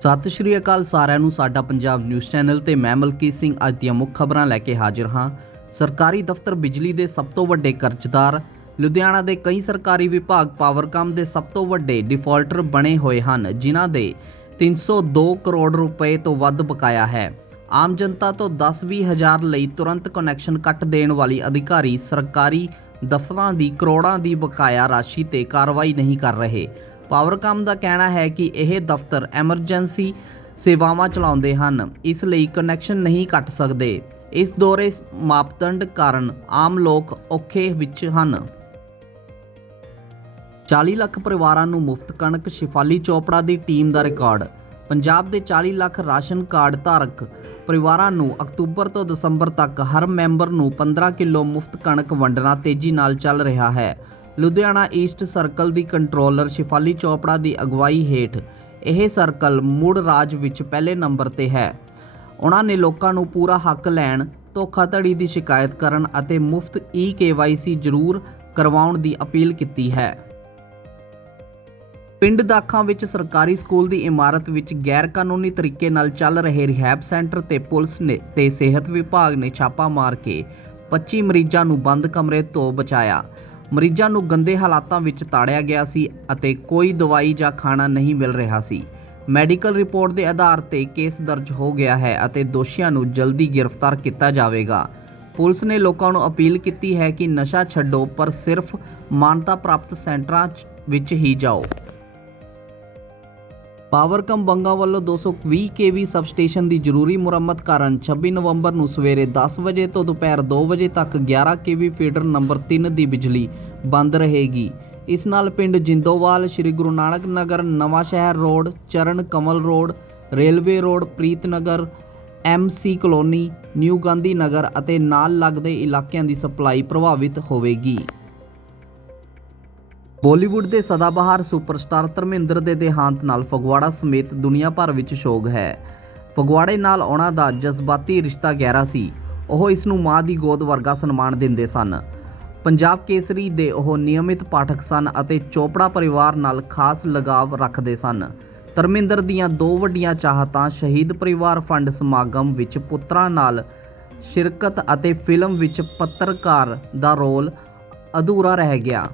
ਸਤਿ ਸ਼੍ਰੀ ਅਕਾਲ ਸਾਰਿਆਂ ਨੂੰ, ਸਾਡਾ ਪੰਜਾਬ ਨਿਊਜ਼ ਚੈਨਲ ਤੇ ਮੈਂ ਮਲਕੀਤ ਸਿੰਘ ਅੱਜ ਦੀਆਂ ਮੁੱਖ ਖਬਰਾਂ ਲੈ ਕੇ ਹਾਜ਼ਰ ਹਾਂ। ਸਰਕਾਰੀ ਦਫ਼ਤਰ ਬਿਜਲੀ ਦੇ ਸਭ ਤੋਂ ਵੱਡੇ ਕਰਜ਼ਦਾਰ, ਲੁਧਿਆਣਾ ਦੇ ਕਈ ਸਰਕਾਰੀ ਵਿਭਾਗ ਪਾਵਰਕਾਮ ਦੇ ਸਭ ਤੋਂ ਵੱਡੇ ਡਿਫਾਲਟਰ ਬਣੇ ਹੋਏ ਹਨ, ਜਿਨ੍ਹਾਂ ਦੇ 302 ਕਰੋੜ ਰੁਪਏ ਤੋਂ ਵੱਧ ਬਕਾਇਆ ਹੈ। ਆਮ ਜਨਤਾ ਤੋਂ 10-20 ਹਜ਼ਾਰ ਲਈ ਤੁਰੰਤ ਕਨੈਕਸ਼ਨ ਕੱਟ ਦੇਣ ਵਾਲੀ ਅਧਿਕਾਰੀ ਸਰਕਾਰੀ ਦਫ਼ਤਰਾਂ ਦੀ ਕਰੋੜਾਂ ਦੀ ਬਕਾਇਆ ਰਾਸ਼ੀ ਤੇ ਕਾਰਵਾਈ ਨਹੀਂ ਕਰ ਰਹੇ। ਪਾਵਰਕਾਮ ਦਾ ਕਹਿਣਾ ਹੈ ਕਿ ਇਹ ਦਫ਼ਤਰ ਐਮਰਜੈਂਸੀ ਸੇਵਾਵਾਂ ਚਲਾਉਂਦੇ ਹਨ, ਇਸ ਲਈ ਕਨੈਕਸ਼ਨ ਨਹੀਂ ਕੱਟ ਸਕਦੇ। ਇਸ ਦੌਰੇ ਮਾਪਦੰਡ ਕਾਰਨ ਆਮ ਲੋਕ ਔਖੇ ਵਿੱਚ ਹਨ। 40 ਲੱਖ ਪਰਿਵਾਰਾਂ ਨੂੰ ਮੁਫਤ ਕਣਕ ਸ਼ਿਫਾਲੀ ਚੋਪੜਾ ਦੀ ਟੀਮ ਦਾ ਰਿਕਾਰਡ। ਪੰਜਾਬ ਦੇ 40 ਲੱਖ ਰਾਸ਼ਨ ਕਾਰਡ ਧਾਰਕ ਪਰਿਵਾਰਾਂ ਨੂੰ ਅਕਤੂਬਰ ਤੋਂ ਦਸੰਬਰ ਤੱਕ ਹਰ ਮੈਂਬਰ ਨੂੰ 15 ਕਿਲੋ ਮੁਫਤ ਕਣਕ ਵੰਡਣਾ ਤੇਜ਼ੀ ਨਾਲ ਚੱਲ ਰਿਹਾ ਹੈ। ਲੁਧਿਆਣਾ ਈਸਟ ਸਰਕਲ ਦੀ ਕੰਟਰੋਲਰ ਸ਼ਿਫਾਲੀ ਚੋਪੜਾ ਦੀ ਅਗਵਾਈ ਹੇਠ ਇਹ ਸਰਕਲ ਮੁੜ ਰਾਜ ਵਿੱਚ ਪਹਿਲੇ ਨੰਬਰ ਤੇ ਹੈ। ਉਹਨਾਂ ਨੇ ਲੋਕਾਂ ਨੂੰ ਪੂਰਾ ਹੱਕ ਲੈਣ, ਧੋਖਾਧੜੀ ਦੀ ਸ਼ਿਕਾਇਤ ਕਰਨ ਅਤੇ ਮੁਫਤ ਈ ਕੇਵਾਈਸੀ ਜ਼ਰੂਰ ਕਰਵਾਉਣ ਦੀ ਅਪੀਲ ਕੀਤੀ ਹੈ। ਪਿੰਡ ਦਾਖਾਂ ਵਿੱਚ ਸਰਕਾਰੀ ਸਕੂਲ ਦੀ ਇਮਾਰਤ ਵਿੱਚ ਗੈਰ ਕਾਨੂੰਨੀ ਤਰੀਕੇ ਨਾਲ ਚੱਲ ਰਹੇ ਰਿਹੈਬ ਸੈਂਟਰ ਤੇ ਪੁਲਿਸ ਨੇ ਤੇ ਸਿਹਤ ਵਿਭਾਗ ਨੇ ਛਾਪਾ ਮਾਰ ਕੇ 25 ਮਰੀਜ਼ਾਂ ਨੂੰ ਬੰਦ ਕਮਰੇ ਤੋਂ ਬਚਾਇਆ। ਮਰੀਜ਼ਾਂ ਨੂੰ ਗੰਦੇ ਹਾਲਾਤਾਂ ਵਿੱਚ ਤਾੜਿਆ ਗਿਆ ਸੀ ਅਤੇ ਕੋਈ ਦਵਾਈ ਜਾਂ ਖਾਣਾ ਨਹੀਂ ਮਿਲ ਰਿਹਾ ਸੀ। ਮੈਡੀਕਲ ਰਿਪੋਰਟ ਦੇ ਆਧਾਰ ਤੇ ਕੇਸ ਦਰਜ ਹੋ ਗਿਆ ਹੈ ਅਤੇ ਦੋਸ਼ੀਆਂ ਨੂੰ ਜਲਦੀ ਗ੍ਰਿਫਤਾਰ ਕੀਤਾ ਜਾਵੇਗਾ। ਪੁਲਿਸ ਨੇ ਲੋਕਾਂ ਨੂੰ ਅਪੀਲ ਕੀਤੀ ਹੈ ਕਿ ਨਸ਼ਾ ਛੱਡੋ, ਪਰ ਸਿਰਫ ਮਾਨਤਾ ਪ੍ਰਾਪਤ ਸੈਂਟਰਾਂ 'ਚ- ਵਿੱਚ ਹੀ ਜਾਓ। ਪਾਵਰਕਮ ਬੰਗਾ ਵੱਲੋਂ 220 ਕੇਵੀ ਸਬਸਟੇਸ਼ਨ ਦੀ ਜ਼ਰੂਰੀ ਮੁਰੰਮਤ ਕਾਰਨ 26 ਨਵੰਬਰ ਨੂੰ ਸਵੇਰੇ 10 ਵਜੇ ਤੋਂ ਦੁਪਹਿਰ 2 ਵਜੇ ਤੱਕ 11 ਕੇਵੀ ਫੀਡਰ ਨੰਬਰ 3 ਦੀ ਬਿਜਲੀ ਬੰਦ ਰਹੇਗੀ। ਇਸ ਨਾਲ ਪਿੰਡ ਜਿੰਦੋਵਾਲ, ਸ੍ਰੀ Guru Nanak Nagar Nawan Shahar road, Charan Kamal road, railway road, Preet Preetnagar MC colony, new Gandhi Nagar ਅਤੇ ਨਾਲ ਲੱਗਦੇ ਇਲਾਕਿਆਂ ਦੀ ਸਪਲਾਈ ਪ੍ਰਭਾਵਿਤ ਹੋਵੇਗੀ। ਬਾਲੀਵੁੱਡ ਦੇ ਸਦਾਬਹਾਰ ਸੁਪਰਸਟਾਰ ਧਰਮਿੰਦਰ ਦੇ ਦੇਹਾਂਤ ਨਾਲ ਫਗਵਾੜਾ ਸਮੇਤ ਦੁਨੀਆ ਭਰ ਵਿੱਚ ਸੋਗ ਹੈ। ਫਗਵਾੜੇ ਨਾਲ ਉਹਨਾਂ ਦਾ ਜਜ਼ਬਾਤੀ ਰਿਸ਼ਤਾ ਗਹਿਰਾ ਸੀ। ਉਹ ਇਸ ਨੂੰ ਮਾਂ ਦੀ ਗੋਦ ਵਰਗਾ ਸਨਮਾਨ ਦਿੰਦੇ ਸਨ। ਪੰਜਾਬ ਕੇਸਰੀ ਦੇ ਉਹ ਨਿਯਮਿਤ ਪਾਠਕ ਸਨ ਅਤੇ ਚੋਪੜਾ ਪਰਿਵਾਰ ਨਾਲ ਖਾਸ ਲਗਾਵ ਰੱਖਦੇ ਸਨ। ਧਰਮਿੰਦਰ ਦੀਆਂ ਦੋ ਵੱਡੀਆਂ ਚਾਹਤਾਂ ਸ਼ਹੀਦ ਪਰਿਵਾਰ ਫੰਡ ਸਮਾਗਮ ਵਿੱਚ ਪੁੱਤਰਾਂ ਨਾਲ ਸ਼ਿਰਕਤ ਅਤੇ ਫਿਲਮ ਵਿੱਚ ਪੱਤਰਕਾਰ ਦਾ ਰੋਲ ਅਧੂਰਾ ਰਹਿ ਗਿਆ।